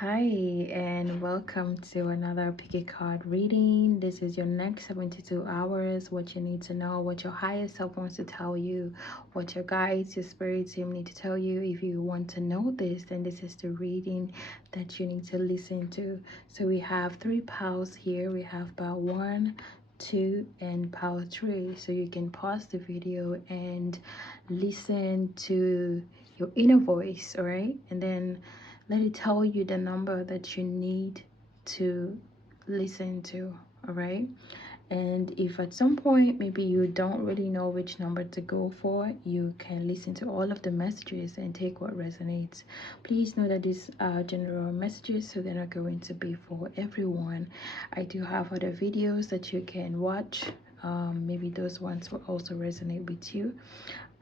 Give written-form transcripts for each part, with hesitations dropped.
Hi, and welcome to another picky card reading. This is your next 72 hours, what you need to know, what your higher self wants to tell you, what your guides, your spirit team need to tell you. If you want to know this, then this is the reading that you need to listen to. So we have three piles here. We have pile 1, 2, and pile 3. So you can pause the video and listen to your inner voice, all right? And then let it tell you the number that you need to listen to, all right? And if at some point maybe you don't really know which number to go for, you can listen to all of the messages and take what resonates. Please know that these are general messages, so they're not going to be for everyone. I do have other videos that you can watch. Maybe those ones will also resonate with you.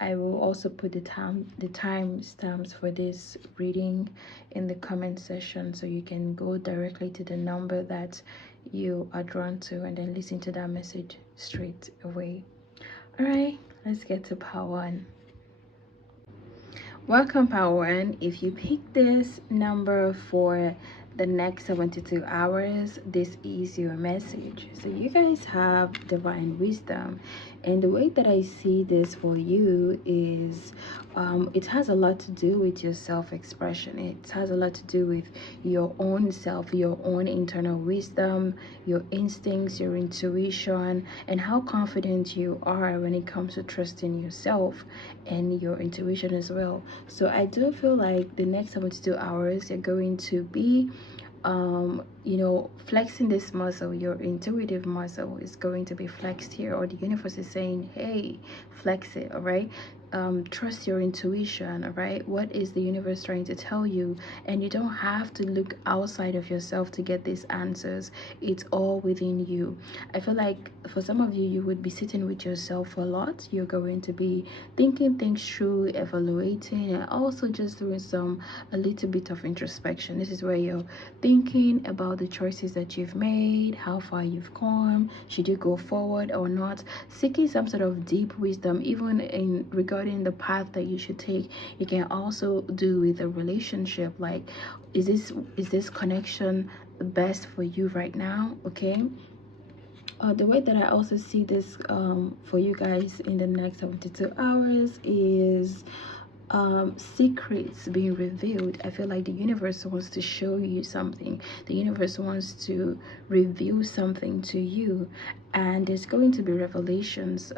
I will also put the time stamps for this reading in the comment section, so you can go directly to the number that you are drawn to and then listen to that message straight away. All right, let's get to part 1. Welcome, part 1. If you pick this number for the next 72 hours, this is your message. So you guys have divine wisdom, and the way that I see this for you is it has a lot to do with your self-expression. It has a lot to do with your own self, your own internal wisdom, your instincts, your intuition, and how confident you are when it comes to trusting yourself and your intuition as well. So I do feel like the next 72 hours you're going to be flexing this muscle. Your intuitive muscle is going to be flexed here, or the universe is saying, hey, flex it. All right, trust your intuition. All right, what is the universe trying to tell you? And you don't have to look outside of yourself to get these answers. It's all within you. I feel like for some of you, you would be sitting with yourself a lot. You're going to be thinking things through, evaluating, and also just doing a little bit of introspection. This is where you're thinking about the choices that you've made, how far you've come, should you go forward or not, seeking some sort of deep wisdom even in regarding the path that you should take. You can also do with a relationship, like is this connection the best for you right now? Okay, the way that I also see this for you guys in the next 72 hours is secrets being revealed. I feel like the universe wants to show you something. The universe wants to reveal something to you, and there's going to be revelations.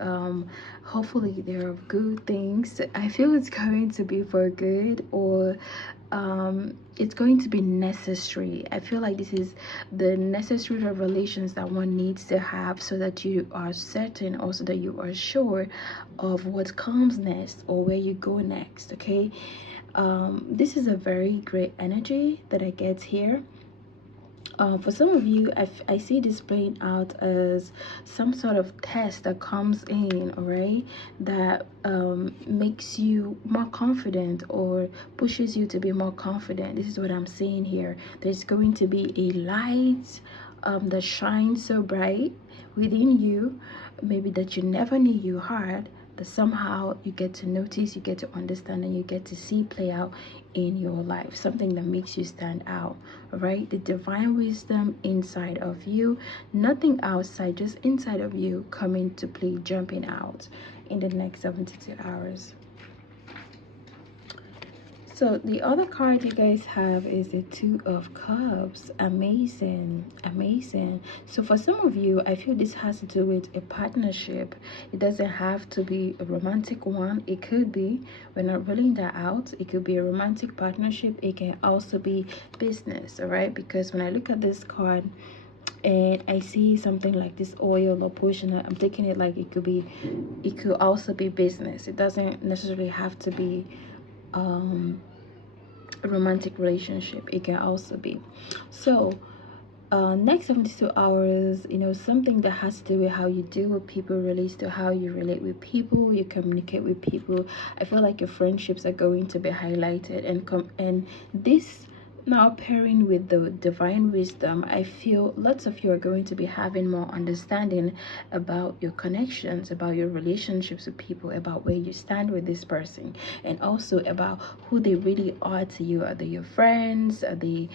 Hopefully they're of good things. I feel it's going to be for good, or it's going to be necessary. I feel like this is the necessary revelations that one needs to have, so that you are certain, also that you are sure of what comes next or where you go next. Okay, this is a very great energy that I get here. For some of you, I see this playing out as some sort of test that comes in, all right, that makes you more confident or pushes you to be more confident. This is what I'm seeing here. There's going to be a light that shines so bright within you, maybe that you never knew you had, that somehow you get to notice, you get to understand, and you get to see play out in your life, something that makes you stand out. All right, the divine wisdom inside of you, nothing outside, just inside of you, coming to play, jumping out in the next 72 hours. So the other card you guys have is the Two of Cups. Amazing, amazing. So for some of you, I feel this has to do with a partnership. It doesn't have to be a romantic one. It could be, we're not ruling that out, it could be a romantic partnership. It can also be business, all right? Because when I look at this card and I see something like this oil or potion, I'm taking it like it could also be business. It doesn't necessarily have to be a romantic relationship. It can also be. So next 72 hours, something that has to do with how you deal with people relates to how you relate with people, you communicate with people. I feel like your friendships are going to be highlighted, and this Now, pairing with the divine wisdom, I feel lots of you are going to be having more understanding about your connections, about your relationships with people, about where you stand with this person, and also about who they really are to you. Are they your friends? Are they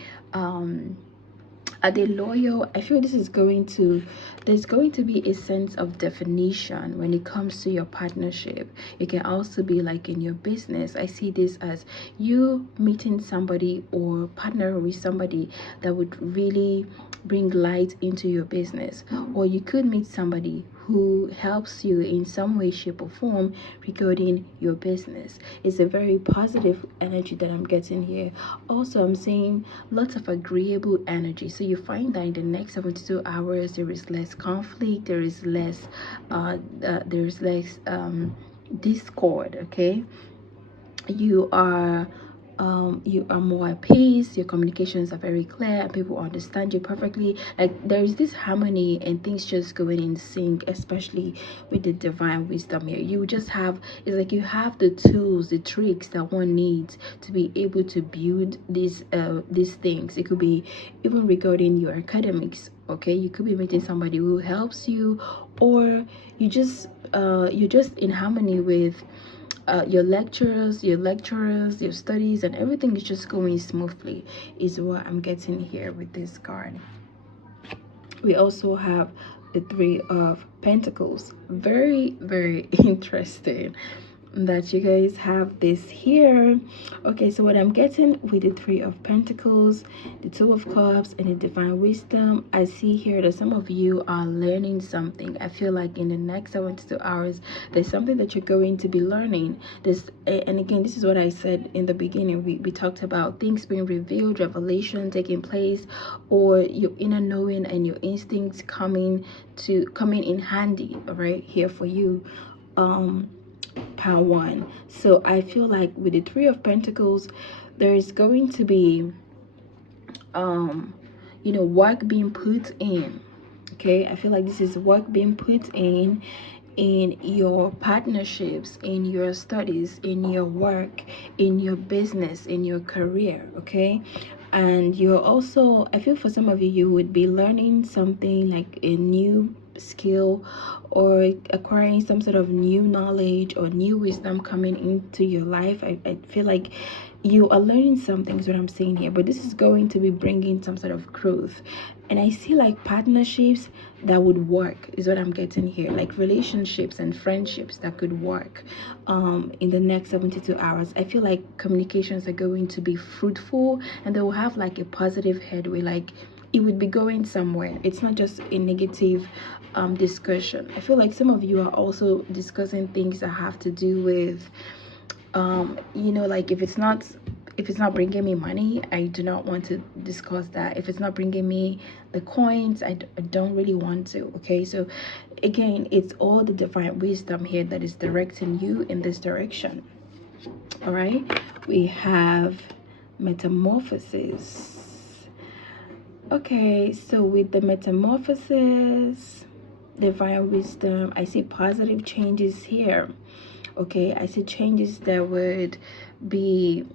loyal? I feel this is going to, there's going to be a sense of definition when it comes to your partnership. It can also be like in your business. I see this as you meeting somebody or partnering with somebody that would really bring light into your business, or you could meet somebody who helps you in some way, shape, or form regarding your business. It's a very positive energy that I'm getting here. Also, I'm seeing lots of agreeable energy. So you find that in the next 72 hours, there is less conflict, there is less discord. Okay, you are you are more at peace, your communications are very clear, and people understand you perfectly. Like there is this harmony and things just going in sync, especially with the divine wisdom here. You just have, it's like you have the tools, the tricks that one needs to be able to build these things. It could be even regarding your academics. Okay, you could be meeting somebody who helps you, or you're just in harmony with your lecturers, your studies, and everything is just going smoothly, is what I'm getting here with this card. We also have the Three of Pentacles. Very, very interesting that you guys have this here. Okay, so what I'm getting with the Three of Pentacles, the Two of Cups, and the Divine Wisdom, I see here that some of you are learning something. I feel like in the next 72 hours there's something that you're going to be learning. This, and again, this is what I said in the beginning. We talked about things being revealed, revelation taking place, or your inner knowing and your instincts coming in handy, right here for you. Power one. So I feel like with the Three of Pentacles, there is going to be work being put in. Okay, I feel like this is work being put in your partnerships, in your studies, in your work, in your business, in your career. Okay, and you're also, I feel for some of you, you would be learning something like a new skill, or acquiring some sort of new knowledge or new wisdom coming into your life. I feel like you are learning something is what I'm saying here, but this is going to be bringing some sort of growth. And I see like partnerships that would work is what I'm getting here, like relationships and friendships that could work in the next 72 hours. I feel like communications are going to be fruitful, and they will have like a positive headway, like it would be going somewhere. It's not just a negative discussion. I feel like some of you are also discussing things that have to do with like if it's not bringing me money, I do not want to discuss that. If it's not bringing me the coins, I don't really want to. Okay, so again, it's all the divine wisdom here that is directing you in this direction. All right, we have metamorphosis. Okay, so with the metamorphosis, divine wisdom, I see positive changes here. Okay, I see changes that would be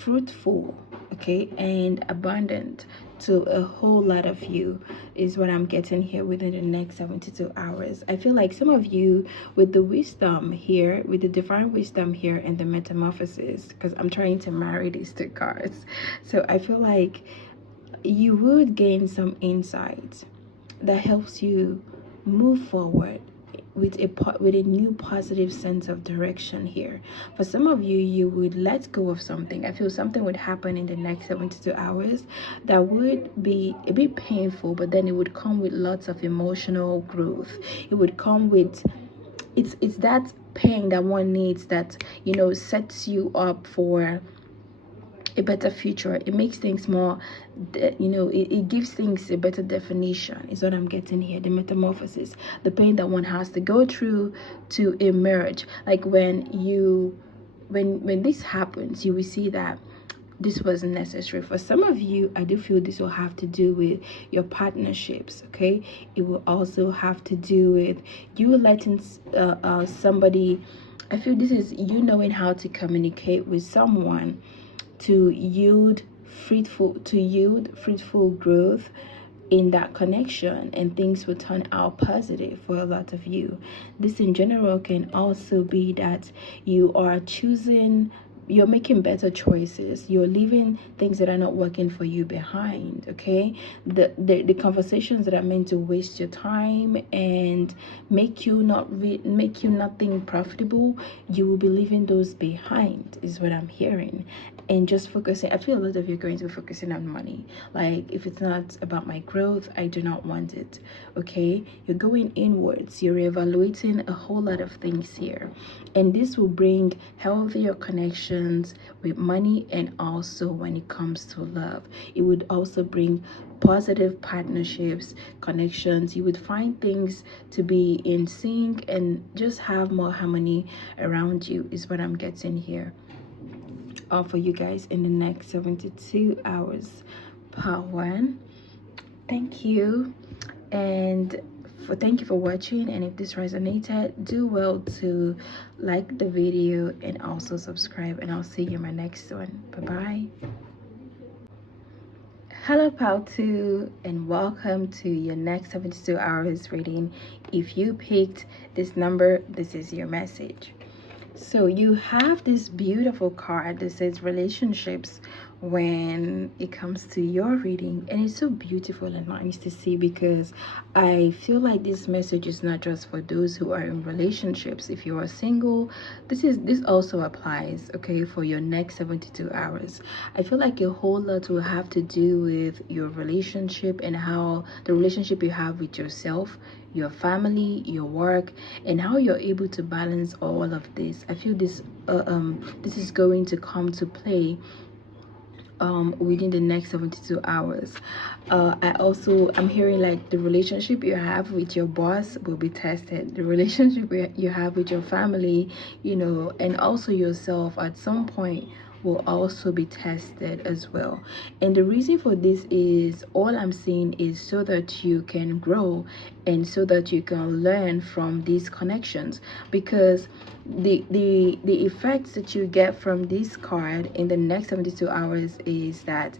fruitful, okay, and abundant to a whole lot of you, is what I'm getting here within the next 72 hours. I feel like some of you with the wisdom here, with the divine wisdom here, and the metamorphosis, because I'm trying to marry these two cards, so I feel like you would gain some insight that helps you move forward with a new positive sense of direction here. For some of you, you would let go of something. I feel something would happen in the next 72 hours that would be a bit painful, but then it would come with lots of emotional growth. It would come with, it's that pain that one needs that sets you up for a better future. It makes things more, it gives things a better definition, is what I'm getting here. The metamorphosis, the pain that one has to go through to emerge. Like when this happens, you will see that this was necessary. For some of you, I do feel this will have to do with your partnerships. Okay, it will also have to do with you letting somebody, I feel this is you knowing how to communicate with someone to yield fruitful, to yield fruitful growth in that connection, and things will turn out positive for a lot of you. This in general can also be that you are choosing, you're making better choices, you're leaving things that are not working for you behind. Okay, the conversations that are meant to waste your time and make you make you nothing profitable, you will be leaving those behind, is what I'm hearing. And just focusing, I feel a lot of you are going to be focusing on money. Like, if it's not about my growth, I do not want it. Okay, you're going inwards, you're evaluating a whole lot of things here, and this will bring healthier connections with money. And also when it comes to love, it would also bring positive partnerships, connections. You would find things to be in sync and just have more harmony around you, is what I'm getting here. For you guys in the next 72 hours. Part 1. Thank you, and thank you for watching. And if this resonated, do well to like the video and also subscribe, and I'll see you in my next one. Bye bye. Hello, part 2, and welcome to your next 72 hours reading. If you picked this number, this is your message. So you have this beautiful card that says relationships when it comes to your reading, and it's so beautiful and nice to see, because I feel like this message is not just for those who are in relationships. If you are single, this also applies, okay, for your next 72 hours. I feel like a whole lot will have to do with your relationship and how the relationship you have with yourself, your family, your work, and how you're able to balance all of this. I feel this this is going to come to play within the next 72 hours. I'm hearing like the relationship you have with your boss will be tested, the relationship you have with your family, you know, and also yourself at some point will also be tested as well. And the reason for this is, all I'm saying is so that you can grow and so that you can learn from these connections, because the effects that you get from this card in the next 72 hours is that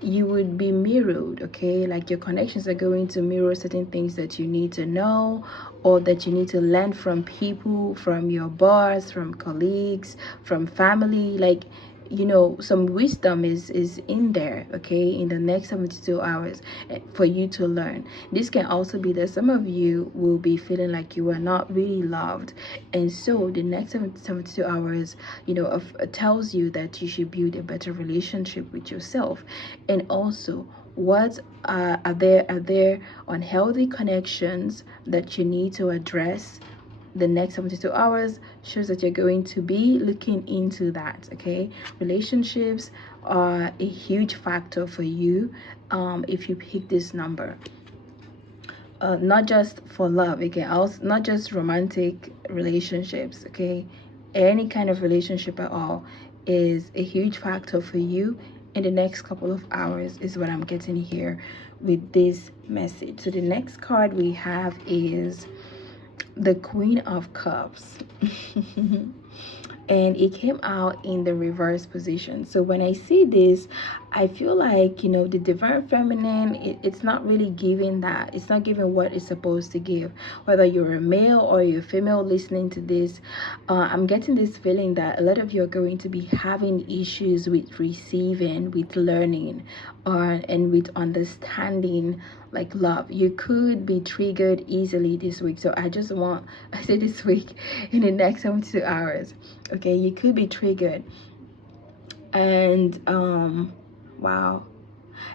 you would be mirrored. Okay, like your connections are going to mirror certain things that you need to know, or that you need to learn from people, from your boss, from colleagues, from family. Like, you know, some wisdom is in there, okay, in the next 72 hours for you to learn. This can also be that some of you will be feeling like you are not really loved, and so the next 72 hours, you know, tells you that you should build a better relationship with yourself. And also, what are there unhealthy connections that you need to address? The next 72 hours shows that you're going to be looking into that. Okay, relationships are a huge factor for you if you pick this number. Not just for love, it can also, not just romantic relationships, okay, any kind of relationship at all is a huge factor for you in the next couple of hours, is what I'm getting here with this message. So the next card we have is the Queen of Cups. And it came out in the reverse position. So when I see this, I feel like, you know, the divine feminine, it's not really giving that. It's not giving what it's supposed to give. Whether you're a male or you're a female listening to this, I'm getting this feeling that a lot of you are going to be having issues with receiving, with learning, and with understanding, like love. You could be triggered easily this week. So I say this week, in the next 72 hours, okay, you could be triggered. And wow.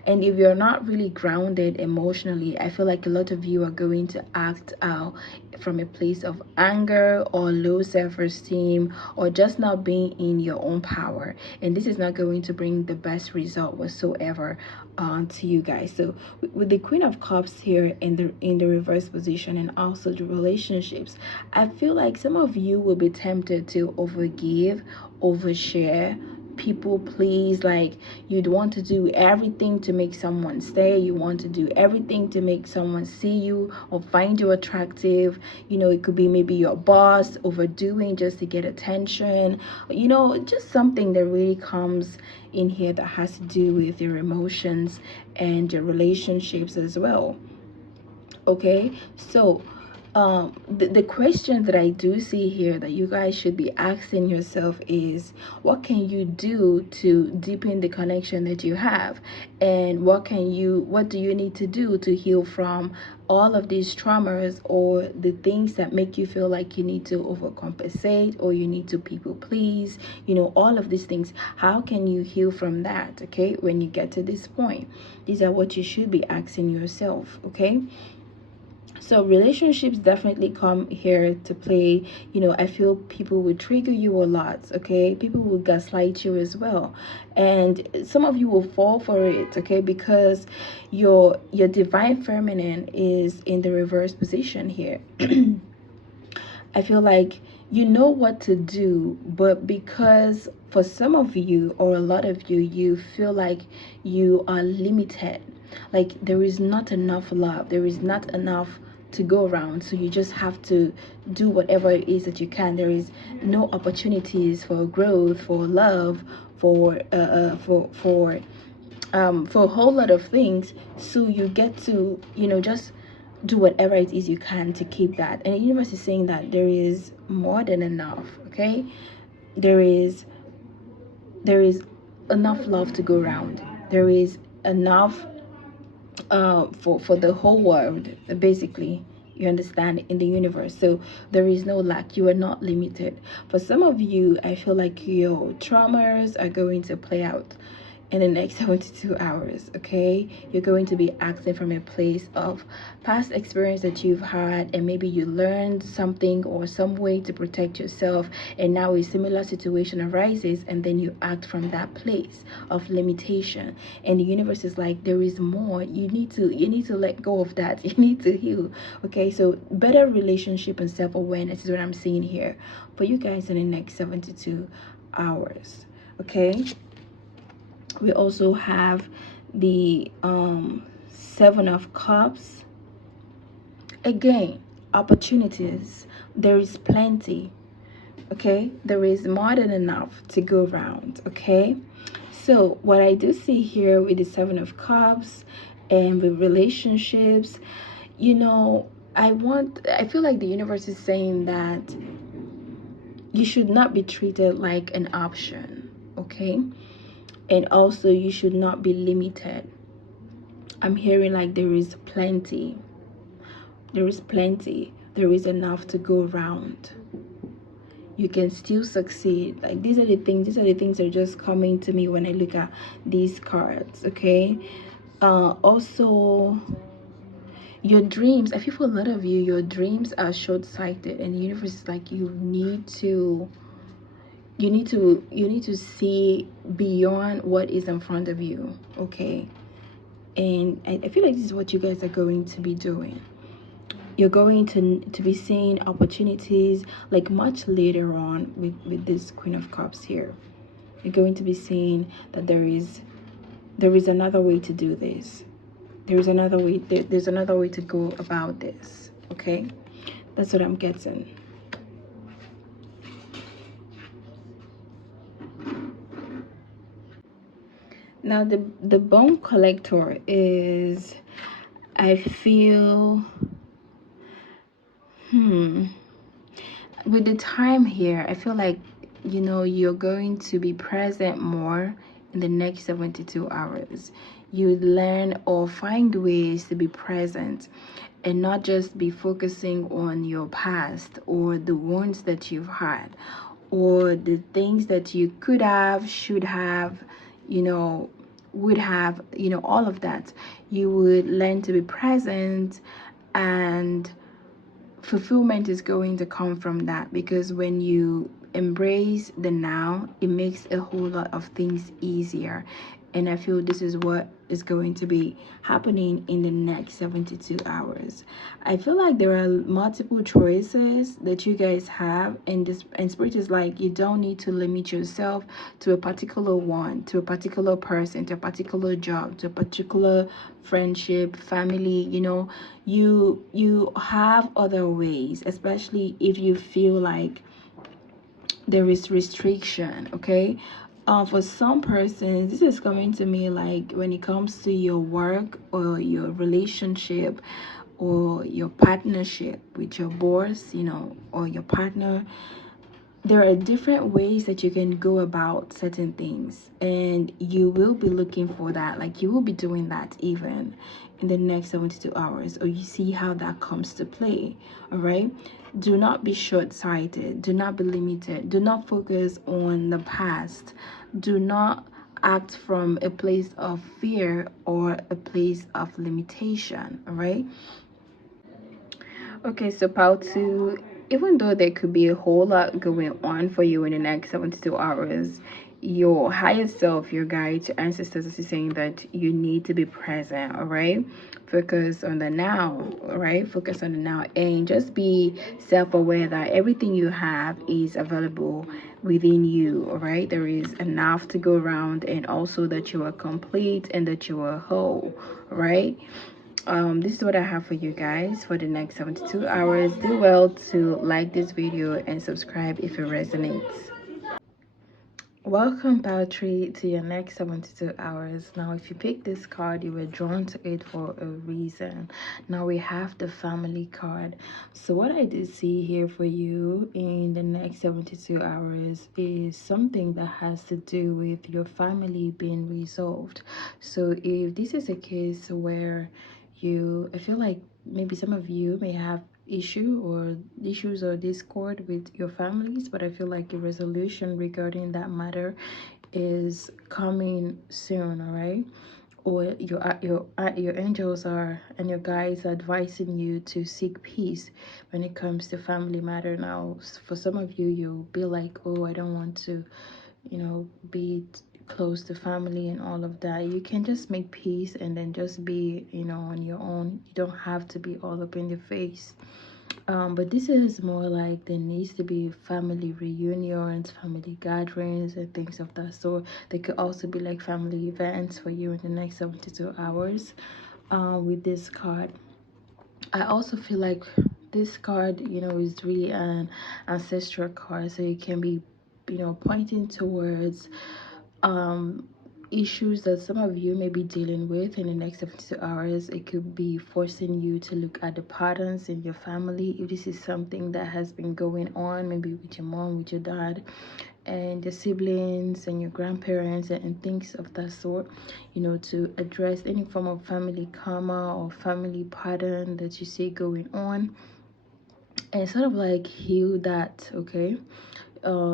And if you're not really grounded emotionally, I feel like a lot of you are going to act out from a place of anger or low self-esteem, or just not being in your own power. And this is not going to bring the best result whatsoever to you guys. So with the Queen of Cups here in the reverse position, and also the relationships, I feel like some of you will be tempted to overgive, overshare, people please. Like, you'd want to do everything to make someone stay. You want to do everything to make someone see you or find you attractive. You know, it could be maybe your boss overdoing just to get attention. You know, just something that really comes in here that has to do with your emotions and your relationships as well. Okay, so the question that I do see here that you guys should be asking yourself is, what can you do to deepen the connection that you have, and what do you need to do to heal from all of these traumas, or the things that make you feel like you need to overcompensate or you need to people please, you know, all of these things. How can you heal from that? Okay, when you get to this point, these are what you should be asking yourself. Okay, so relationships definitely come here to play. You know, I feel people will trigger you a lot. Okay, people will gaslight you as well, and some of you will fall for it. Okay, because your divine feminine is in the reverse position here. I feel like you know what to do, but because for some of you or a lot of you, you feel like you are limited, like there is not enough love, there is not enough to go around, so you just have to do whatever it is that you can. There is no opportunities for growth, for love, for a whole lot of things. So you get to, you know, just do whatever it is you can to keep that. And the universe is saying that there is more than enough. Okay, there is enough love to go around. There is enough for the whole world, basically. You understand, in the universe. So there is no lack. You are not limited. For some of you, I feel like your traumas are going to play out in the next 72 hours. Okay, you're going to be acting from a place of past experience that you've had, and maybe you learned something or some way to protect yourself, and now a similar situation arises, and then you act from that place of limitation. And the universe is like, there is more. You need to let go of that. You need to heal. Okay, so better relationship and self-awareness is what I'm seeing here for you guys in the next 72 hours. Okay, we also have the Seven of Cups. Again, opportunities. There is plenty. Okay, there is more than enough to go around. Okay, so what I do see here with the Seven of Cups and with relationships, you know, I feel like the universe is saying that you should not be treated like an option. Okay, and also you should not be limited. I'm hearing like there is plenty. There is plenty. There is enough to go around. You can still succeed. Like, these are the things that are just coming to me when I look at these cards. Okay, also your dreams. I feel for a lot of you, your dreams are short-sighted, and the universe is like, you need to see beyond what is in front of you. Okay, and I feel like this is what you guys are going to be doing. You're going to be seeing opportunities like much later on with this Queen of Cups here. You're going to be seeing that there is another way to do this. There's another way to go about this. Okay, that's what I'm getting. Now the Bone Collector is, I feel, with the time here, I feel like, you know, you're going to be present more in the next 72 hours. You learn or find ways to be present and not just be focusing on your past or the wounds that you've had or the things that you could have, should have, you know, would have, you know, all of that. You would learn to be present, and fulfillment is going to come from that, because when you embrace the now, it makes a whole lot of things easier. And I feel this is what is going to be happening in the next 72 hours. I feel like there are multiple choices that you guys have, and this, and spirit is like, you don't need to limit yourself to a particular one, to a particular person, to a particular job, to a particular friendship, family. You know, you have other ways, especially if you feel like there is restriction. Okay, for some persons this is coming to me like when it comes to your work or your relationship or your partnership with your boss, you know, or your partner. There are different ways that you can go about certain things, and you will be looking for that, like you will be doing that even in the next 72 hours, or you see how that comes to play. All right, do not be short-sighted, do not be limited, do not focus on the past, do not act from a place of fear or a place of limitation. All right. Okay, so part two, even though there could be a whole lot going on for you in the next 72 hours, your higher self, your guides, your ancestors is saying that you need to be present, all right? Focus on the now, all right? Focus on the now, and just be self-aware that everything you have is available within you, all right? There is enough to go around, and also that you are complete and that you are whole, right? This is what I have for you guys for the next 72 hours. Do well to like this video and subscribe if it resonates. Welcome, Poetry, to your next 72 hours. Now, if you pick this card, you were drawn to it for a reason. Now, we have the family card. So, what I did see here for you in the next 72 hours is something that has to do with your family being resolved. So, if this is a case where I feel like maybe some of you may have issues or discord with your families, but I feel like a resolution regarding that matter is coming soon. All right, or your angels are and your guides are advising you to seek peace when it comes to family matter. Now, for some of you, you'll be like, oh, I don't want to, you know, be close to family and all of that. You can just make peace and then just be, you know, on your own. You don't have to be all up in the face. But this is more like there needs to be family reunions, family gatherings, and things of that sort. There could also be like family events for you in the next 72 hours. With this card, I also feel like this card, you know, is really an ancestral card, so you can be, you know, pointing towards um issues that some of you may be dealing with in the next 72 hours. It could be forcing you to look at the patterns in your family. If this is something that has been going on, maybe with your mom, with your dad, and your siblings and your grandparents, and things of that sort, you know, to address any form of family karma or family pattern that you see going on, and sort of like heal that. Okay,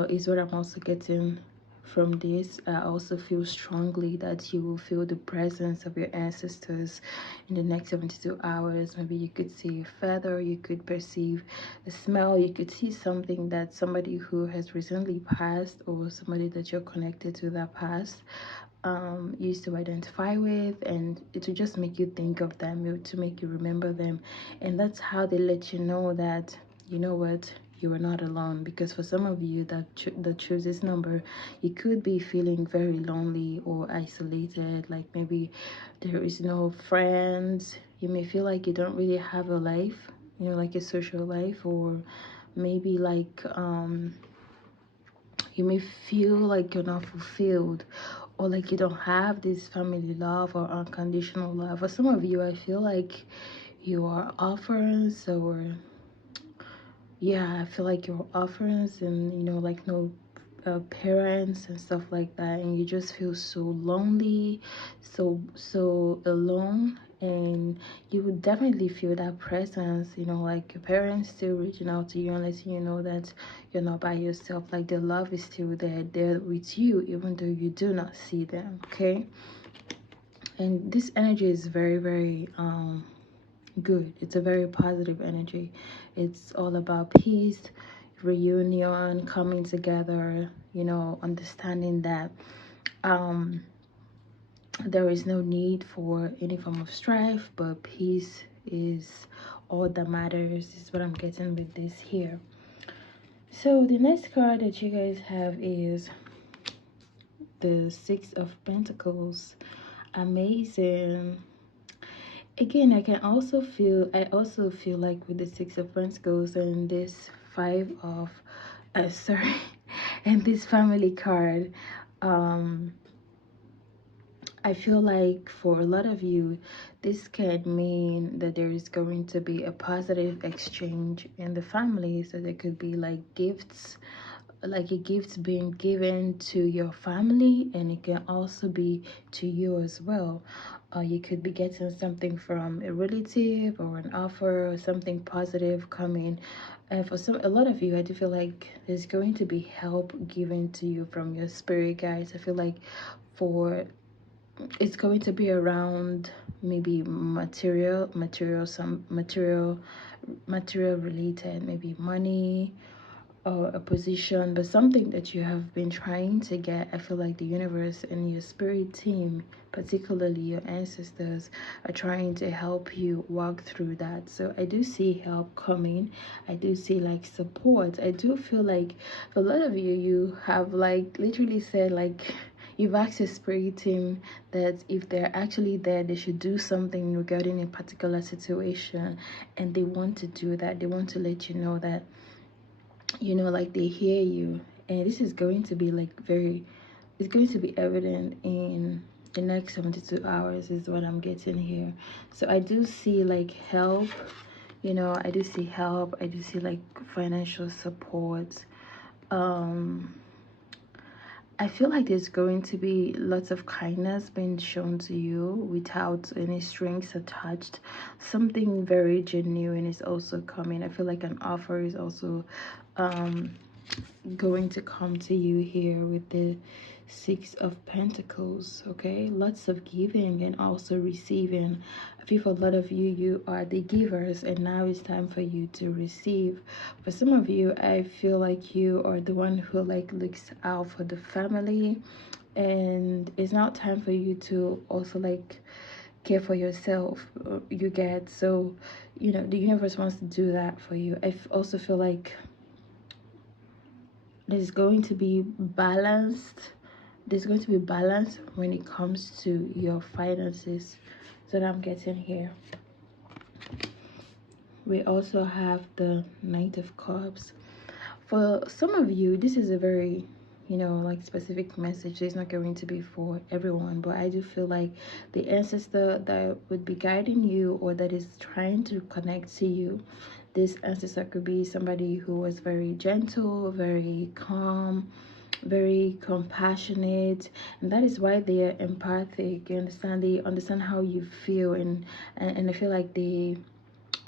is what I'm also getting from this. I also feel strongly that you will feel the presence of your ancestors in the next 72 hours. Maybe you could see a feather, you could perceive a smell, you could see something that somebody who has recently passed or somebody that you're connected to that past used to identify with, and it will just make you think of them, to make you remember them. And that's how they let you know that, you know what, you are not alone. Because for some of you that choose this number, you could be feeling very lonely or isolated, like maybe there is no friends. You may feel like you don't really have a life, you know, like a social life, or maybe like you may feel like you're not fulfilled, or like you don't have this family love or unconditional love. For some of you, I feel like you are orphans, or yeah, I feel like you're orphans, and you know, like no parents and stuff like that, and you just feel so lonely, so alone. And you would definitely feel that presence, you know, like your parents still reaching out to you and letting you know that you're not by yourself, like their love is still there, they're with you even though you do not see them. Okay, and this energy is very, very good. It's a very positive energy. It's all about peace, reunion, coming together, you know, understanding that there is no need for any form of strife, but peace is all that matters, is what I'm getting with this here. So the next card that you guys have is the Six of Pentacles. Amazing. Again, I also feel like with the Six of Pentacles and this Five of sorry, and this family card, I feel like for a lot of you, this can mean that there is going to be a positive exchange in the family. So there could be like gifts, like a gift being given to your family, and it can also be to you as well. You could be getting something from a relative or an offer or something positive coming. And for a lot of you, I do feel like there's going to be help given to you from your spirit guides. I feel like for it's going to be around maybe material related, maybe money or a position, but something that you have been trying to get. I feel like the universe and your spirit team, particularly your ancestors, are trying to help you walk through that. So I do see help coming. I do see like support. I do feel like for a lot of you, you have like literally said like you've asked your spirit team that if they're actually there, they should do something regarding a particular situation, and they want to do that. They want to let you know that, you know, like they hear you. And this is going to be like it's going to be evident in the next 72 hours is what I'm getting here. So I do see like help, you know, I do see help. I do see like financial support. I feel like there's going to be lots of kindness being shown to you without any strings attached. Something very genuine is also coming. I feel like an offer is also going to come to you here with the Six of Pentacles. Okay, lots of giving and also receiving. I feel for a lot of you, you are the givers, and now it's time for you to receive. For some of you, I feel like you are the one who like looks out for the family, and it's now time for you to also like care for yourself. You get, so you know the universe wants to do that for you. Also feel like there's going to be balanced there's going to be balance when it comes to your finances, that I'm getting here. We also have the Knight of Cups. For some of you, this is a very, you know, like specific message. It's not going to be for everyone, but I do feel like the ancestor that would be guiding you or that is trying to connect to you, this ancestor could be somebody who was very gentle, very calm, very compassionate, and that is why they are empathic. You understand, they understand how you feel, and I feel like they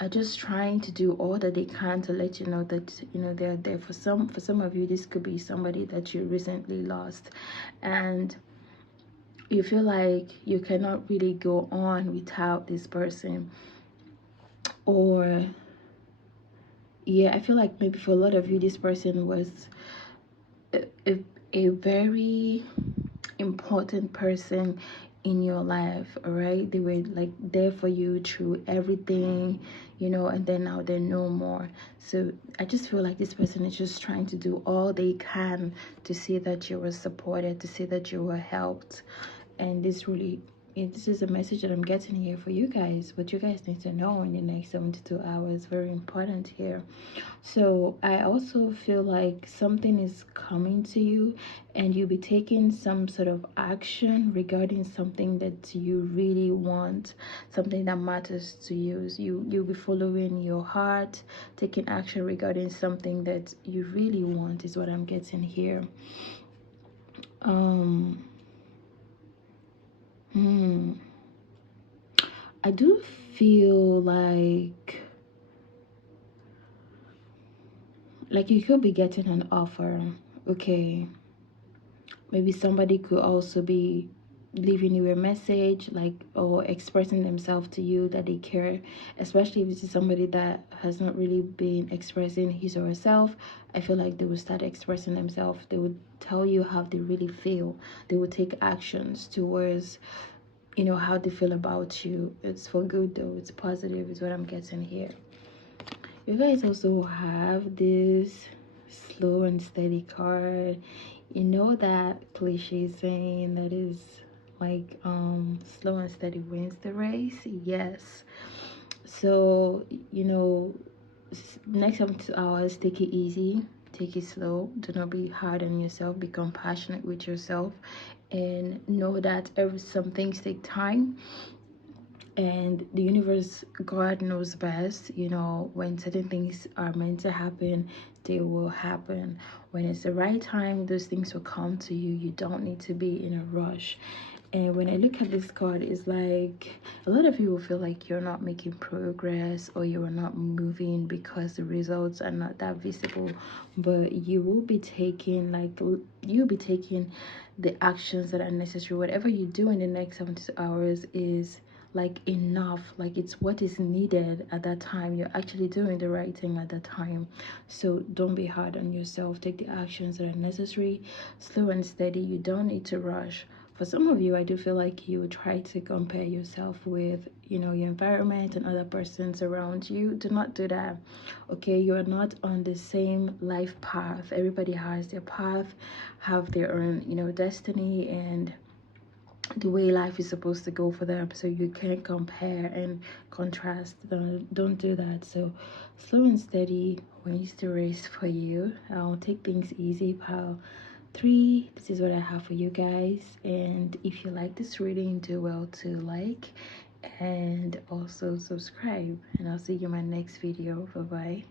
are just trying to do all that they can to let you know that, you know, they're there. For some of you, this could be somebody that you recently lost, and you feel like you cannot really go on without this person. Or yeah, I feel like maybe for a lot of you, this person was a very important person in your life. All right, they were like there for you through everything, you know, and then now they're no more. So I just feel like this person is just trying to do all they can to see that you were supported, to see that you were helped. And this is a message that I'm getting here for you guys, what you guys need to know in the next 72 hours. Very important here. So I also feel like something is coming to you, and you'll be taking some sort of action regarding something that you really want, something that matters to you. You'll be following your heart, taking action regarding something that you really want, is what I'm getting here. I do feel like you could be getting an offer. Okay, maybe somebody could also be leaving you a message, like, or expressing themselves to you that they care, especially if this is somebody that has not really been expressing his or herself. I feel like they will start expressing themselves. They would tell you how they really feel. They will take actions towards you know, how they feel about you. It's for good though, it's positive is what I'm getting here. You guys also have this slow and steady card. You know that cliche saying that is like slow and steady wins the race? Yes. So, you know, next 2 hours, take it easy, take it slow, do not be hard on yourself, be compassionate with yourself, and know that some things take time, and the universe, God knows best. You know, when certain things are meant to happen, they will happen. When it's the right time, those things will come to you. You don't need to be in a rush. And when I look at this card, it's like a lot of you will feel like you're not making progress or you are not moving because the results are not that visible, but you will be taking, like, you'll be taking the actions that are necessary. Whatever you do in the next 72 hours is like enough, like it's what is needed at that time. You're actually doing the right thing at that time. So don't be hard on yourself, take the actions that are necessary, slow and steady. You don't need to rush. For some of you, I do feel like you try to compare yourself with, you know, your environment and other persons around you. Do not do that. Okay, you are not on the same life path. Everybody has their path, have their own, you know, destiny and the way life is supposed to go for them. So you can't compare and contrast. Don't do that. So slow and steady wins the race for you. I'll take things easy, pal. 3, this is what I have for you guys. And if you like this reading, do well to like and also subscribe, and I'll see you in my next video. Bye bye.